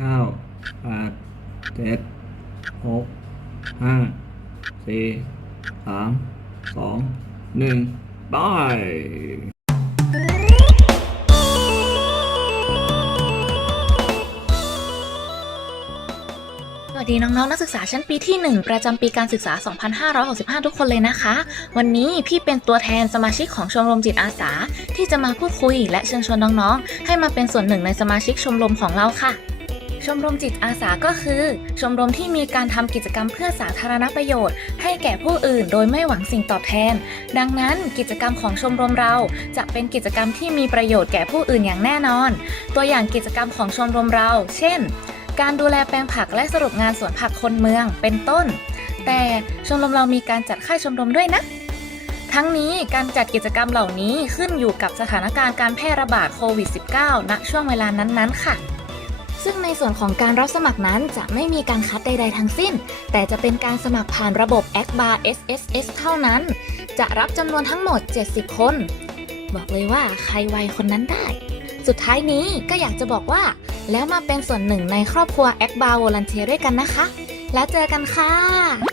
เก้าแปดเจ็ดหกห้าสี่สามสองหนึ่งบายสวัสดีน้องๆนักศึกษาชั้นปีที่ 1 ประจำปีการศึกษา 2565 ทุกคนเลยนะคะ วันนี้พี่เป็นตัวแทนสมาชิกของชมรมจิตอาสา ที่จะมาพูดคุยและเชิญชวนน้องๆ ให้มาเป็นส่วนหนึ่งในสมาชิกชมรมของเราค่ะ ชมรมจิตอาสาก็คือ ชมรมที่มีการทำกิจกรรมเพื่อสาธารณประโยชน์ ให้แก่ผู้อื่นโดยไม่หวังสิ่งตอบแทน ดังนั้นกิจกรรมของชมรมเราจะเป็นกิจกรรมที่มีประโยชน์แก่ผู้อื่นอย่างแน่นอน ตัวอย่างกิจกรรมของชมรมเรา เช่น การดูแลแปลงผักและสรุปงานสวนผักคนเมืองเป็นต้น แต่ชมรมเรามีการจัดค่ายชมรมด้วยนะทั้งนี้การจัดกิจกรรมเหล่านี้ขึ้นอยู่กับสถานการณ์การแพร่ระบาดโควิด -19 ณ ช่วงเวลานั้นๆ ค่ะ ซึ่งในส่วนของการรับสมัครนั้นจะไม่มีการคัดใด ๆ ทั้งสิ้น แต่จะเป็นการสมัครผ่านระบบ a c b a r SSS เท่านั้น จะรับจำนวนทั้งหมด 70 คน บอกเลยว่าใครไวคนนั้นได้ สุดท้ายนี้ก็อยากจะบอกว่า แล้วมาเป็นส่วนหนึ่งในครอบครัว a c b a r Volunteer ด้วยกันนะคะ แล้วเจอกันค่ะ